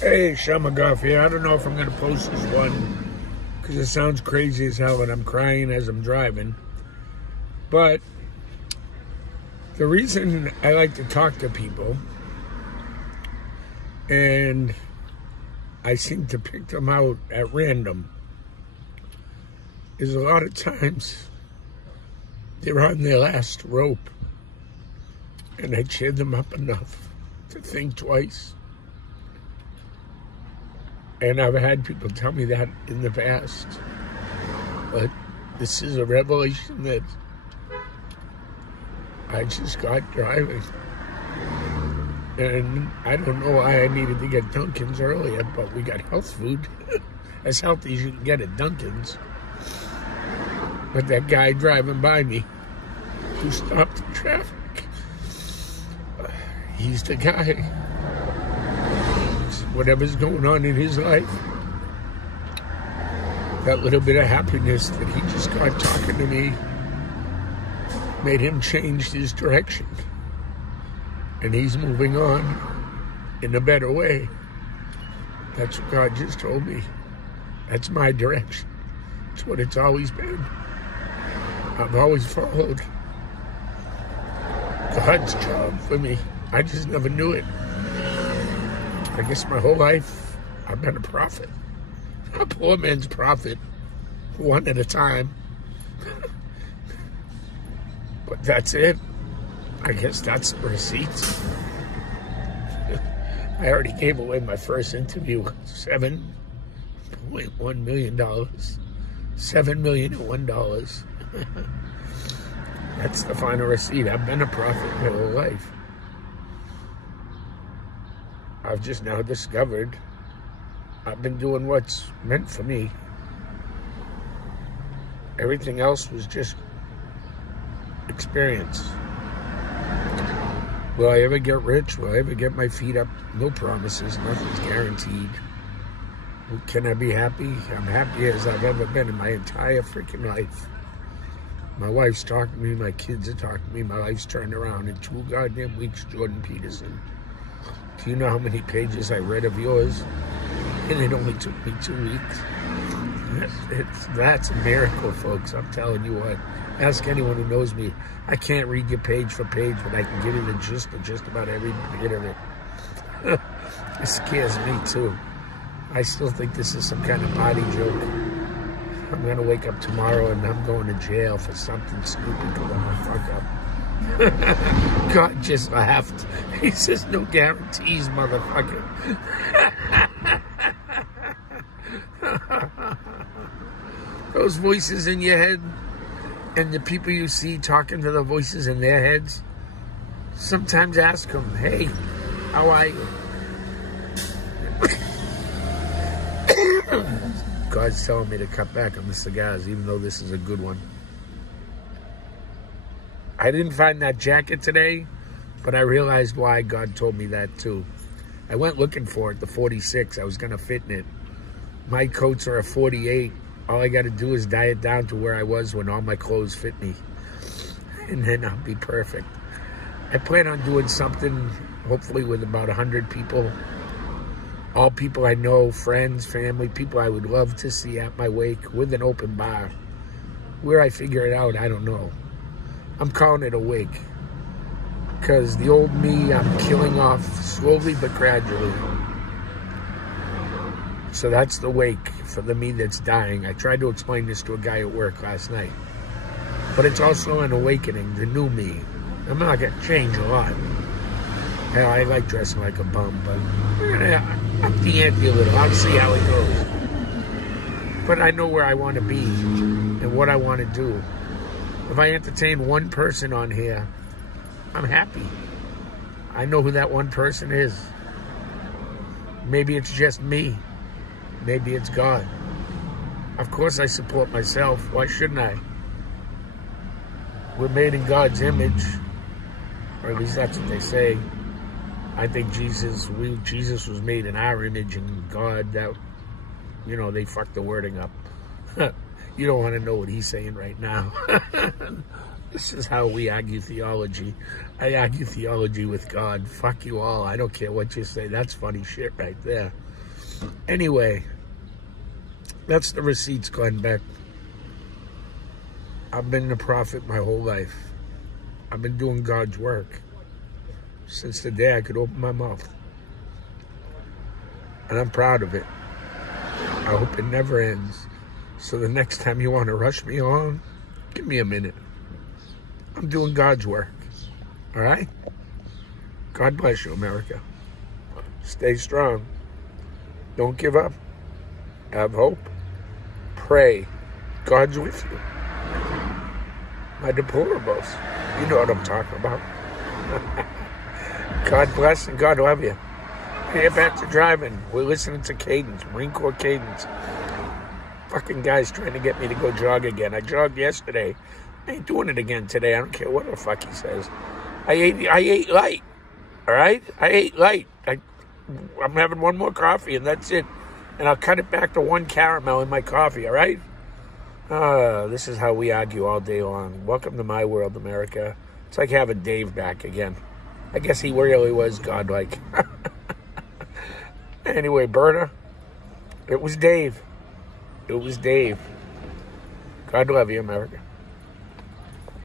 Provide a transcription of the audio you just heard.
Hey, Sean McGough here. I don't know if I'm going to post this one because it sounds crazy as hell and I'm crying as I'm driving. But the reason I like to talk to people, and I seem to pick them out at random, is a lot of times they're on their last rope and I cheer them up enough to think twice. And I've had people tell me that in the past. But this is a revelation that I just got driving. And I don't know why I needed to get Dunkin's earlier, but we got health food. As healthy as you can get at Dunkin's. But that guy driving by me who stopped the traffic, he's the guy. Whatever's going on in his life, that little bit of happiness that he just got talking to me made him change his direction. And he's moving on in a better way. That's what God just told me. That's my direction. It's what it's always been. I've always followed God's job for me. I just never knew it. I guess my whole life, I've been a prophet. A poor man's prophet, one at a time. But that's it. I guess that's the receipts. I already gave away my first interview, $7.1 million. $7,000,001. That's the final receipt. I've been a prophet my whole life. I've just now discovered I've been doing what's meant for me. Everything else was just experience. Will I ever get rich? Will I ever get my feet up? No promises. Nothing's guaranteed. Can I be happy? I'm happy as I've ever been in my entire freaking life. My wife's talking to me. My kids are talking to me. My life's turned around in 2 goddamn weeks, Jordan Peterson. Do you know how many pages I read of yours? And it only took me 2 weeks. That's a miracle, folks. I'm telling you what. Ask anyone who knows me. I can't read you page for page, but I can give you the gist of just about every bit of it. It scares me, too. I still think this is some kind of body joke. I'm going to wake up tomorrow and I'm going to jail for something stupid because I'm going to fuck up. God just laughed. He says, no guarantees, motherfucker. Those voices in your head and the people you see talking to the voices in their heads, sometimes ask them, hey, how are you? God's telling me to cut back on the cigars, even though this is a good one. I didn't find that jacket today, but I realized why God told me that too. I went looking for it, the 46. I was going to fit in it. My coats are a 48. All I got to do is dye it down to where I was when all my clothes fit me. And then I'll be perfect. I plan on doing something, hopefully with about 100 people. All people I know, friends, family, people I would love to see at my wake with an open bar. Where I figure it out, I don't know. I'm calling it a wake. Because the old me, I'm killing off slowly but gradually. So that's the wake for the me that's dying. I tried to explain this to a guy at work last night. But it's also an awakening, the new me. I'm not going to change a lot. Hell, I like dressing like a bum, but I'm going to up the ante a little. I'll see how it goes. But I know where I want to be and what I want to do. If I entertain one person on here, I'm happy. I know who that one person is. Maybe it's just me. Maybe it's God. Of course I support myself. Why shouldn't I? We're made in God's image. Or at least that's what they say. I think Jesus was made in our image, and God, that, you know, they fucked the wording up. You don't want to know what he's saying right now. This is how we argue theology. I argue theology with God. Fuck you all. I don't care what you say. That's funny shit right there. Anyway, that's the receipts, Glenn Beck. I've been a prophet my whole life. I've been doing God's work since the day I could open my mouth. And I'm proud of it. I hope it never ends. So the next time you want to rush me on, give me a minute. I'm doing God's work. All right? God bless you, America. Stay strong. Don't give up. Have hope. Pray. God's with you. My deplorables. You know what I'm talking about. God bless and God love you. Get back to driving. We're listening to Cadence, Marine Corps Cadence. Fucking guy's trying to get me to go jog again. I jogged yesterday. I ain't doing it again today. I don't care what the fuck he says. I ate light. All right? I ate light. I'm having one more coffee and that's it. And I'll cut it back to 1 caramel in my coffee, all right? This is how we argue all day long. Welcome to my world, America. It's like having Dave back again. I guess he really was godlike. Anyway, Berta, it was Dave. It was Dave. God love you, America.